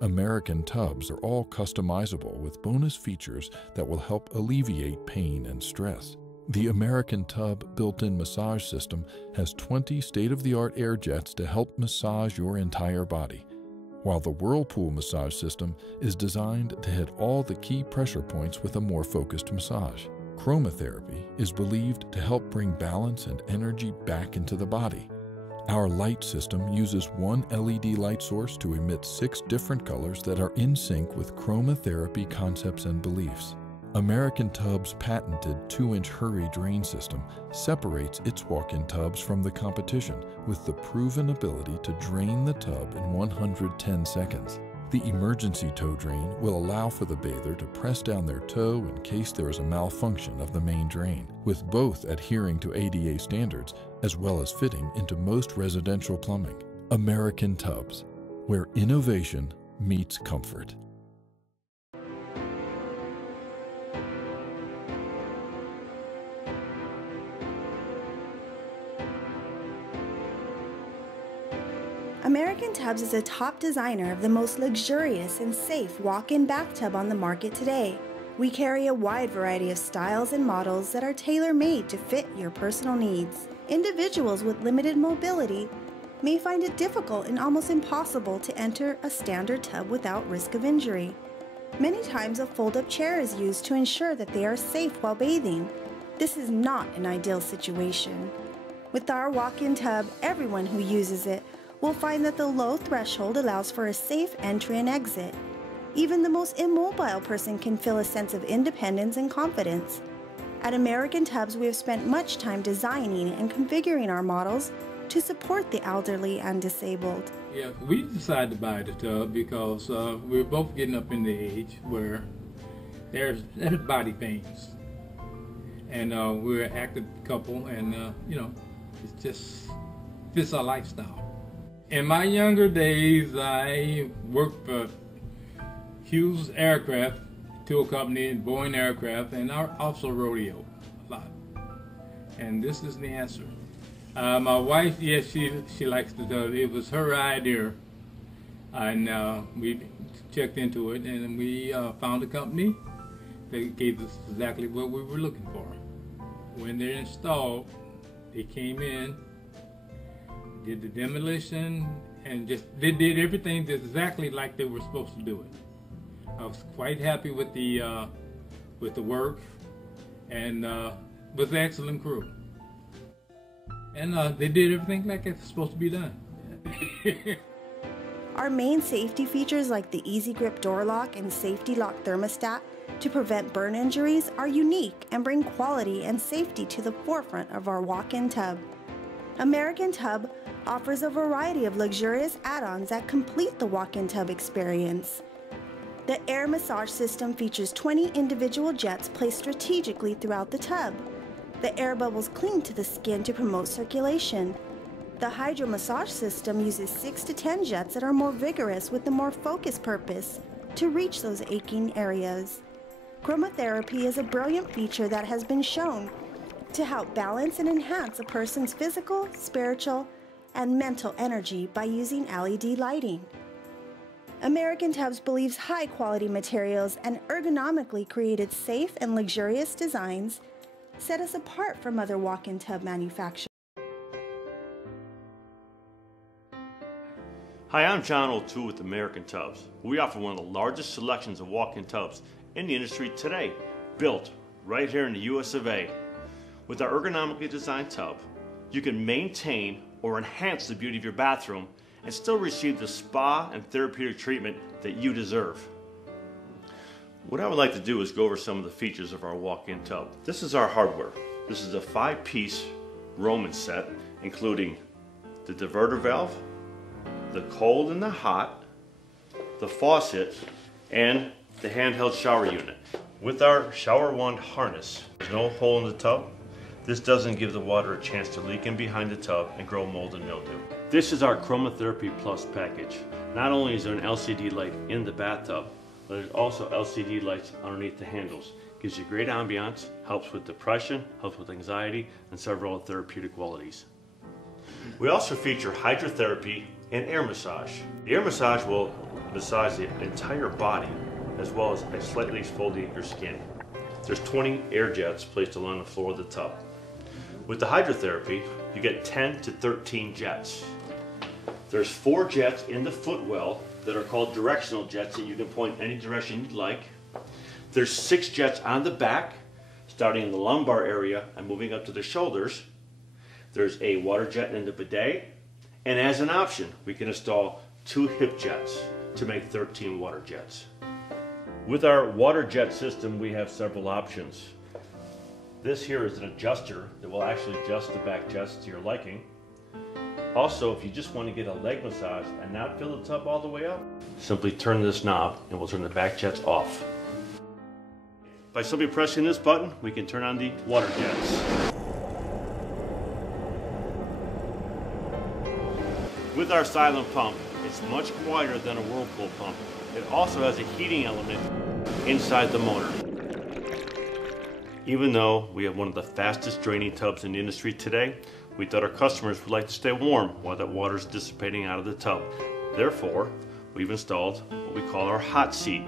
American tubs are all customizable with bonus features that will help alleviate pain and stress. The American Tub built-in massage system has 20 state-of-the-art air jets to help massage your entire body, while the Whirlpool massage system is designed to hit all the key pressure points with a more focused massage. Chromotherapy is believed to help bring balance and energy back into the body. Our light system uses one LED light source to emit 6 different colors that are in sync with chromotherapy concepts and beliefs. American Tub's patented 2-inch Hurry drain system separates its walk-in tubs from the competition with the proven ability to drain the tub in 110 seconds. The emergency toe drain will allow for the bather to press down their toe in case there is a malfunction of the main drain, with both adhering to ADA standards as well as fitting into most residential plumbing. American Tubs, where innovation meets comfort. American Tubs is a top designer of the most luxurious and safe walk-in bathtub on the market today. We carry a wide variety of styles and models that are tailor-made to fit your personal needs. Individuals with limited mobility may find it difficult and almost impossible to enter a standard tub without risk of injury. Many times a fold-up chair is used to ensure that they are safe while bathing. This is not an ideal situation. With our walk-in tub, everyone who uses it will find that the low threshold allows for a safe entry and exit. Even the most immobile person can feel a sense of independence and confidence. At American Tubs, we have spent much time designing and configuring our models to support the elderly and disabled. Yeah, we decided to buy the tub because we're both getting up in the age where there's body pains. And we're an active couple, and it just fits our lifestyle. In my younger days, I worked for Hughes Aircraft, tool company, Boeing Aircraft, and I also rodeo a lot. And this is the answer. My wife, yes, she likes the tub. It was her idea, and we checked into it, and we found a company that gave us exactly what we were looking for. When they're installed, they came in, did the demolition, and they did everything just exactly like they were supposed to do it. I was quite happy with the work, and with the excellent crew. And they did everything like it's supposed to be done. Our main safety features like the Easy Grip door lock and safety lock thermostat to prevent burn injuries are unique and bring quality and safety to the forefront of our walk-in tub. American Tub offers a variety of luxurious add-ons that complete the walk-in tub experience. The air massage system features 20 individual jets placed strategically throughout the tub. The air bubbles cling to the skin to promote circulation. The hydro massage system uses 6 to 10 jets that are more vigorous with a more focused purpose to reach those aching areas. Chromotherapy is a brilliant feature that has been shown to help balance and enhance a person's physical, spiritual, and mental energy by using LED lighting. American Tubs believes high-quality materials and ergonomically created safe and luxurious designs set us apart from other walk-in tub manufacturers. Hi, I'm John O'Toole with American Tubs. We offer one of the largest selections of walk-in tubs in the industry today, built right here in the US of A. With our ergonomically designed tub, you can maintain or enhance the beauty of your bathroom and still receive the spa and therapeutic treatment that you deserve. What I would like to do is go over some of the features of our walk-in tub. This is our hardware. This is a 5-piece Roman set, including the diverter valve, the cold and the hot, the faucet, and the handheld shower unit. With our shower wand harness, there's no hole in the tub. This doesn't give the water a chance to leak in behind the tub and grow mold and mildew. This is our Chromotherapy Plus package. Not only is there an LCD light in the bathtub, but there's also LCD lights underneath the handles. Gives you great ambiance, helps with depression, helps with anxiety, and several therapeutic qualities. We also feature hydrotherapy and air massage. The air massage will massage the entire body as well as slightly exfoliate your skin. There's 20 air jets placed along the floor of the tub. With the hydrotherapy, you get 10 to 13 jets. There's 4 jets in the footwell that are called directional jets that you can point any direction you'd like. There's 6 jets on the back, starting in the lumbar area and moving up to the shoulders. There's a water jet in the bidet, and as an option, we can install 2 hip jets to make 13 water jets. With our water jet system, we have several options. This here is an adjuster that will actually adjust the back jets to your liking. Also, if you just want to get a leg massage and not fill the tub all the way up, simply turn this knob and we'll turn the back jets off. By simply pressing this button, we can turn on the water jets. With our silent pump, it's much quieter than a Whirlpool pump. It also has a heating element inside the motor. Even though we have one of the fastest draining tubs in the industry today, we thought our customers would like to stay warm while that water is dissipating out of the tub. Therefore, we've installed what we call our hot seat.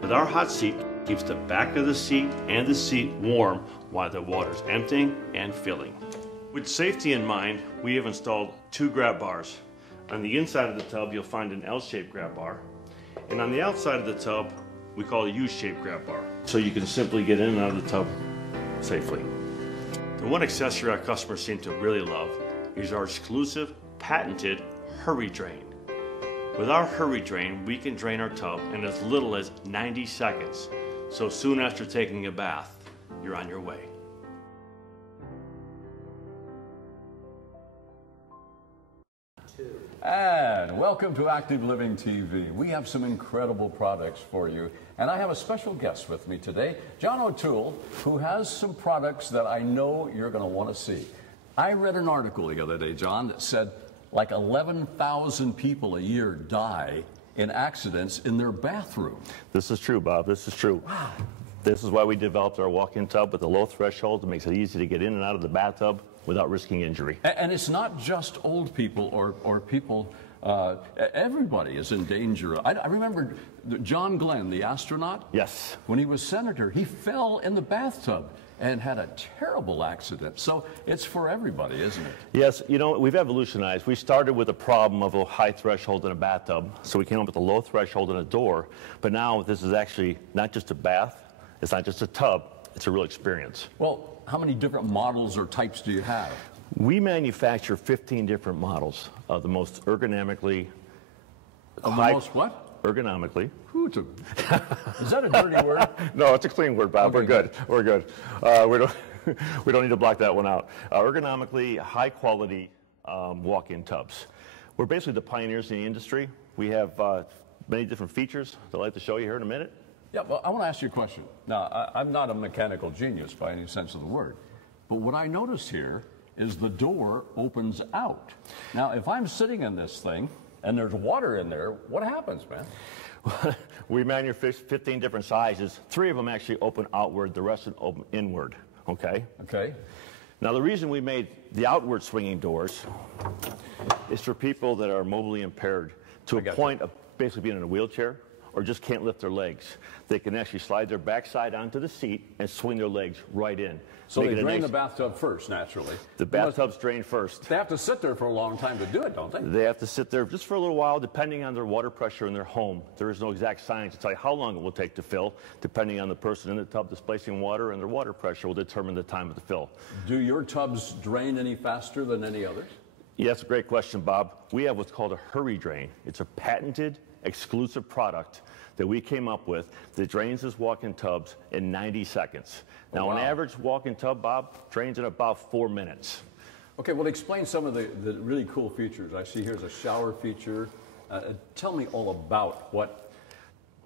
With our hot seat, it keeps the back of the seat and the seat warm while the water is emptying and filling. With safety in mind, we have installed 2 grab bars. On the inside of the tub, you'll find an L-shaped grab bar. And on the outside of the tub, we call a U-shaped grab bar. So you can simply get in and out of the tub safely. The one accessory our customers seem to really love is our exclusive, patented Hurry Drain. With our Hurry Drain, we can drain our tub in as little as 90 seconds. So soon after taking a bath, you're on your way. And welcome to Active Living TV. We have some incredible products for you. And I have a special guest with me today, John O'Toole, who has some products that I know you're going to want to see. I read an article the other day, John, that said like 11,000 people a year die in accidents in their bathroom. This is true, Bob. This is true. Wow. This is why we developed our walk-in tub with a low threshold. It makes it easy to get in and out of the bathtub without risking injury. And it's not just old people or people, everybody is in danger. I remember John Glenn, the astronaut. Yes. When he was senator, he fell in the bathtub and had a terrible accident. So it's for everybody, isn't it? Yes, you know, we've evolutionized. We started with a problem of a high threshold in a bathtub, so we came up with a low threshold in a door. But now this is actually not just a bath, it's not just a tub, it's a real experience. Well, how many different models or types do you have? We manufacture 15 different models of the most ergonomically... The most what? Ergonomically. Is that a dirty word? No, it's a clean word, Bob. Okay, We're good. We're good. We don't need to block that one out. Ergonomically, high-quality walk-in tubs. We're basically the pioneers in the industry. We have many different features that I'd like to show you here in a minute. Yeah, well, I want to ask you a question. Now, I'm not a mechanical genius by any sense of the word, but what I notice here is the door opens out. Now, if I'm sitting in this thing and there's water in there, what happens, man? We manufacture 15 different sizes. 3 of them actually open outward, the rest open inward, okay? Okay. Now, the reason we made the outward swinging doors is for people that are mobilely impaired to a point of basically being in a wheelchair or just can't lift their legs. They can actually slide their backside onto the seat and swing their legs right in. So they drain the bathtub first, naturally. The bathtub's drained first. They have to sit there for a long time to do it, don't they? They have to sit there just for a little while, depending on their water pressure in their home. There is no exact science to tell you how long it will take to fill. Depending on the person in the tub displacing water, and their water pressure will determine the time of the fill. Do your tubs drain any faster than any others? Yeah, that's a great question, Bob. We have what's called a Hurry Drain. It's a patented, exclusive product that we came up with that drains this walk-in tubs in 90 seconds. Now, an average walk-in tub, Bob, drains in about 4 minutes. Okay, well, explain some of the really cool features. I see here's a shower feature. Tell me all about what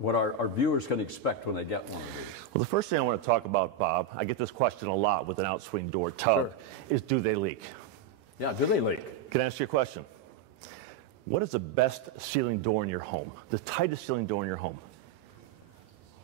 our viewers can expect when they get one of these. Well, the first thing I want to talk about, Bob, I get this question a lot with an outswing door tub, is do they leak? Yeah, do they leak? Can I ask you a question? What is the best ceiling door in your home? The tightest ceiling door in your home?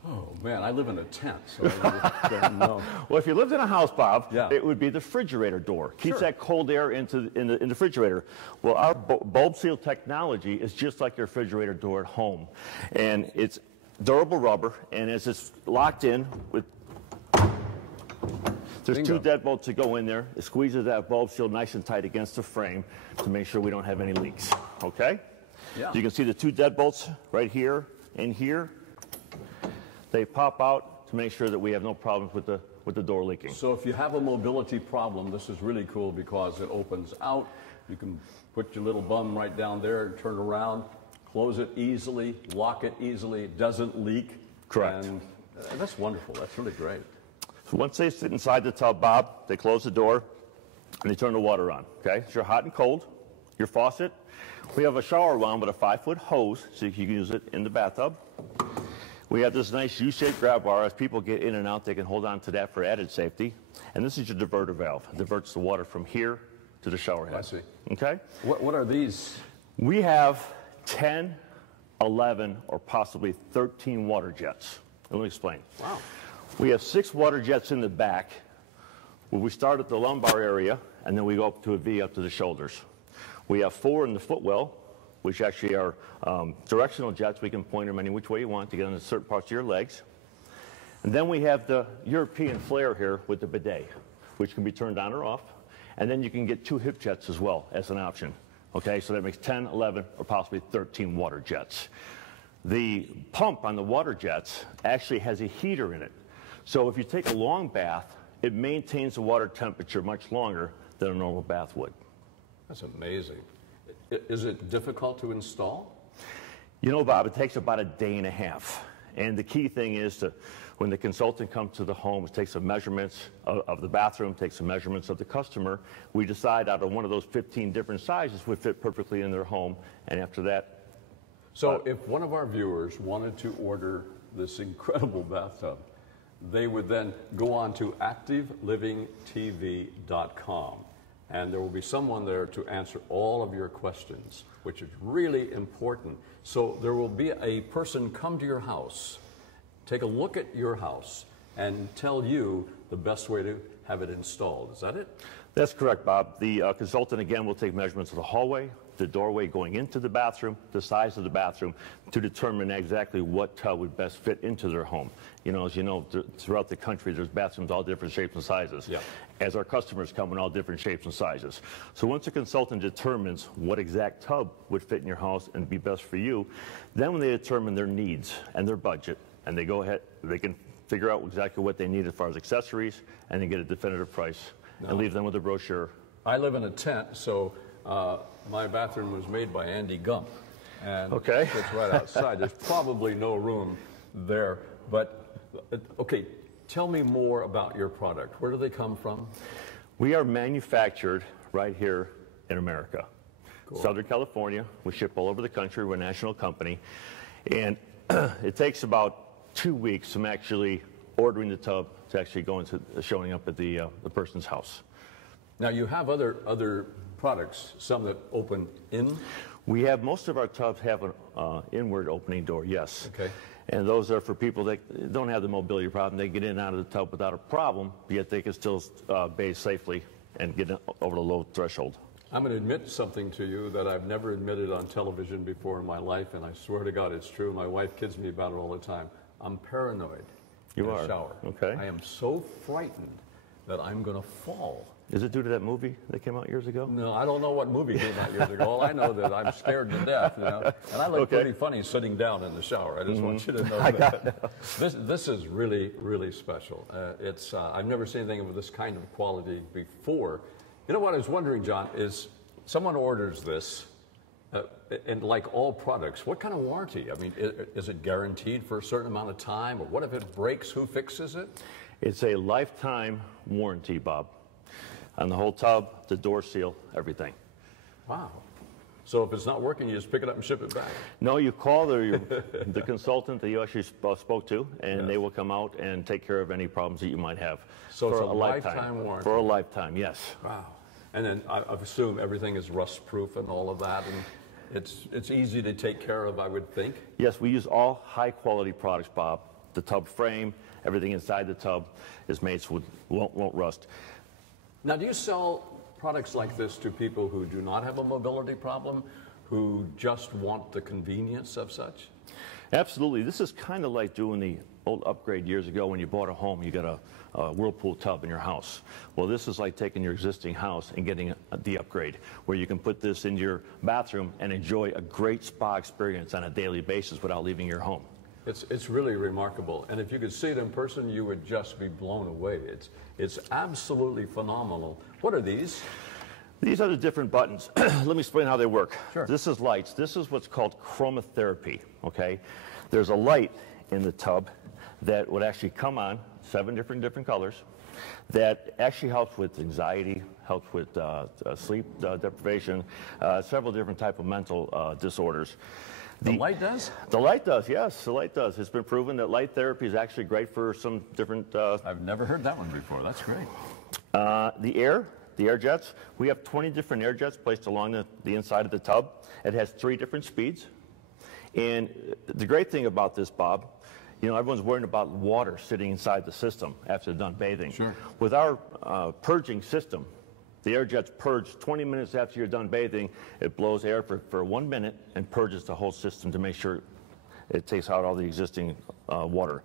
Oh, man, I live in a tent, so I don't know. Well, if you lived in a house, Bob, Yeah. it would be the refrigerator door. Keeps Sure. that cold air in the refrigerator. Well, our bulb seal technology is just like your refrigerator door at home. And it's durable rubber, and as it's locked in with there's Bingo. 2 deadbolts that go in there. It squeezes that bulb seal nice and tight against the frame to make sure we don't have any leaks. Okay? Yeah. You can see the 2 deadbolts right here and here. They pop out to make sure that we have no problems with the door leaking. So if you have a mobility problem, this is really cool because it opens out. You can put your little bum right down there and turn around, close it easily, lock it easily. It doesn't leak. Correct. And that's wonderful. That's really great. So once they sit inside the tub, Bob, they close the door and they turn the water on. Okay? So you're hot and cold. Your faucet. We have a shower wand with a 5-foot hose so you can use it in the bathtub. We have this nice U-shaped grab bar. As people get in and out, they can hold on to that for added safety. And this is your diverter valve. It diverts the water from here to the shower head. I see. Okay? What are these? We have 10, 11, or possibly 13 water jets. Let me explain. Wow. We have 6 water jets in the back where we start at the lumbar area and then we go up to a V up to the shoulders. We have 4 in the footwell, which actually are directional jets. We can point them any which way you want to get on certain parts of your legs. And then we have the European flare here with the bidet, which can be turned on or off. And then you can get 2 hip jets as well as an option. Okay, so that makes 10, 11, or possibly 13 water jets. The pump on the water jets actually has a heater in it. So if you take a long bath, it maintains the water temperature much longer than a normal bath would. That's amazing. Is it difficult to install? You know, Bob, it takes about a day and a half. And the key thing is to, when the consultant comes to the home, takes some measurements of the bathroom, takes some measurements of the customer. We decide out of one of those 15 different sizes would fit perfectly in their home. And after that. So if one of our viewers wanted to order this incredible bathtub, they would then go on to activelivingtv.com. And there will be someone there to answer all of your questions, which is really important. So there will be a person come to your house, take a look at your house, and tell you the best way to have it installed. Is that it? That's correct, Bob. The consultant, again, will take measurements of the hallway, the doorway going into the bathroom, the size of the bathroom, to determine exactly what tub would best fit into their home. You know, as you know, throughout the country, there's bathrooms all different shapes and sizes. Yeah. As our customers come in all different shapes and sizes. So once a consultant determines what exact tub would fit in your house and be best for you, then when they determine their needs and their budget, and they go ahead, they can figure out exactly what they need as far as accessories, and then get a definitive price, and leave them with a brochure. I live in a tent, so my bathroom was made by Andy Gump. And Okay. it's right outside. There's probably no room there. But, okay, tell me more about your product. Where do they come from? We are manufactured right here in America. Cool. Southern California. We ship all over the country. We're a national company. And it takes about 2 weeks from actually ordering the tub to actually going to showing up at the person's house. Now, you have other products, some that open in? We have, most of our tubs have an inward opening door, yes. Okay. And those are for people that don't have the mobility problem. They get in and out of the tub without a problem, yet they can still bathe safely and get over the low threshold. I'm going to admit something to you that I've never admitted on television before in my life, and I swear to God it's true. My wife kids me about it all the time. I'm paranoid in You are? the shower. Okay. I am so frightened that I'm going to fall. Is it due to that movie that came out years ago? No, I don't know what movie came out years ago. All I know that I'm scared to death, you know. And I look Okay. pretty funny sitting down in the shower. I just want you to know that. This is really, really special. I've never seen anything of this kind of quality before. You know what I was wondering, John, is someone orders this, and like all products, what kind of warranty? I mean, is it guaranteed for a certain amount of time? Or what if it breaks? Who fixes it? It's a lifetime warranty, Bob. On the whole tub, the door seal, everything. Wow. So if it's not working, you just pick it up and ship it back? No, you call the consultant that you actually spoke to, and they will come out and take care of any problems that you might have. So for it's a lifetime warranty? For a lifetime, yes. Wow. And then I assume everything is rust-proof and all of that, and it's easy to take care of, I would think. Yes, we use all high-quality products, Bob. the tub frame, everything inside the tub is made so it won't rust. Now, do you sell products like this to people who do not have a mobility problem, who just want the convenience of such? Absolutely. This is kind of like doing the old upgrade years ago when you bought a home, you got a Whirlpool tub in your house. Well, this is like taking your existing house and getting the upgrade, where you can put this in your bathroom and enjoy a great spa experience on a daily basis without leaving your home. It's really remarkable, and if you could see it in person, you would just be blown away. It's absolutely phenomenal. What are these? These are the different buttons. Let me explain how they work. Sure. This is lights. This is what's called chromotherapy, okay? There's a light in the tub that would actually come on, 7 different colors, that actually helps with anxiety, helps with sleep deprivation, several different type of mental disorders. The light does? The light does, yes, the light does. It's been proven that light therapy is actually great for some different... I've never heard that one before. That's great. The air jets, we have 20 different air jets placed along the inside of the tub. It has 3 different speeds. And the great thing about this, Bob, you know, everyone's worried about water sitting inside the system after they're done bathing. Sure. With our purging system, the air jets purge 20 minutes after you're done bathing. It blows air for 1 minute and purges the whole system to make sure it takes out all the existing water.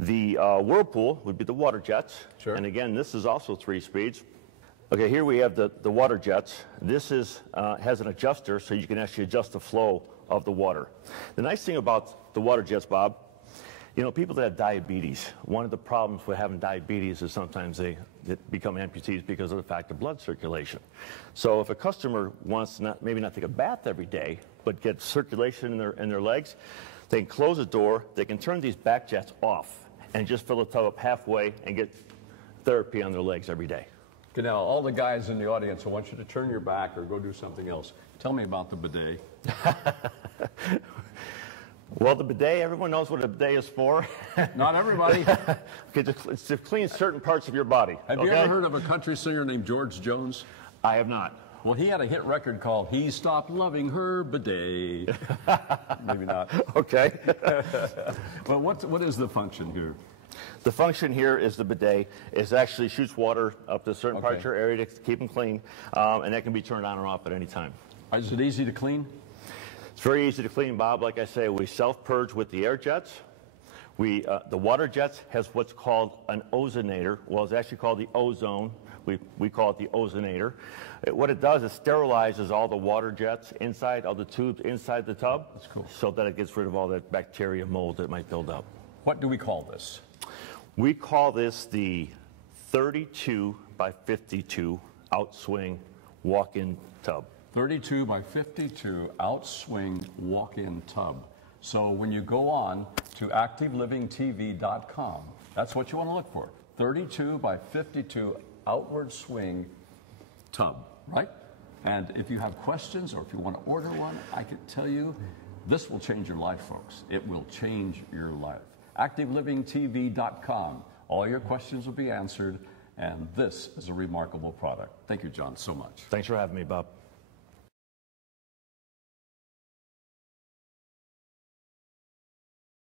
The Whirlpool would be the water jets. Sure. And again, this is also 3 speeds. Okay, here we have the water jets. This is has an adjuster, so you can actually adjust the flow of the water. The nice thing about the water jets, Bob, you know, people that have diabetes, one of the problems with having diabetes is sometimes they become amputees because of the fact of blood circulation. So if a customer wants to maybe not take a bath every day, but get circulation in their legs, they can close the door, they can turn these back jets off, and just fill the tub up halfway and get therapy on their legs every day. Okay, now, all the guys in the audience, I want you to turn your back or go do something else. Tell me about the bidet. Well, the bidet, everyone knows what a bidet is for. Not everybody. Okay, it's to clean certain parts of your body. Have you ever heard of a country singer named George Jones? I have not. Well, he had a hit record called He Stopped Loving Her Bidet. Maybe not. Okay. But what is the function here? The function here is the bidet. It actually shoots water up to a certain part of Okay. your area to keep them clean, and that can be turned on or off at any time. Is it easy to clean? It's very easy to clean, Bob. Like I say, we self-purge with the air jets. The water jets has what's called an ozonator. Well, it's actually called the ozone. We call it the ozonator. What it does is sterilizes all the water jets inside, all the tubes inside the tub. That's cool. So that it gets rid of all that bacteria mold that might build up. What do we call this? We call this the 32 by 52 outswing walk-in tub. 32 by 52 outswing walk-in tub. So when you go on to activelivingtv.com, that's what you want to look for. 32 by 52 outward swing tub, right? And if you have questions or if you want to order one, I can tell you this will change your life, folks. It will change your life. activelivingtv.com. All your questions will be answered, and this is a remarkable product. Thank you, John, so much. Thanks for having me, Bob.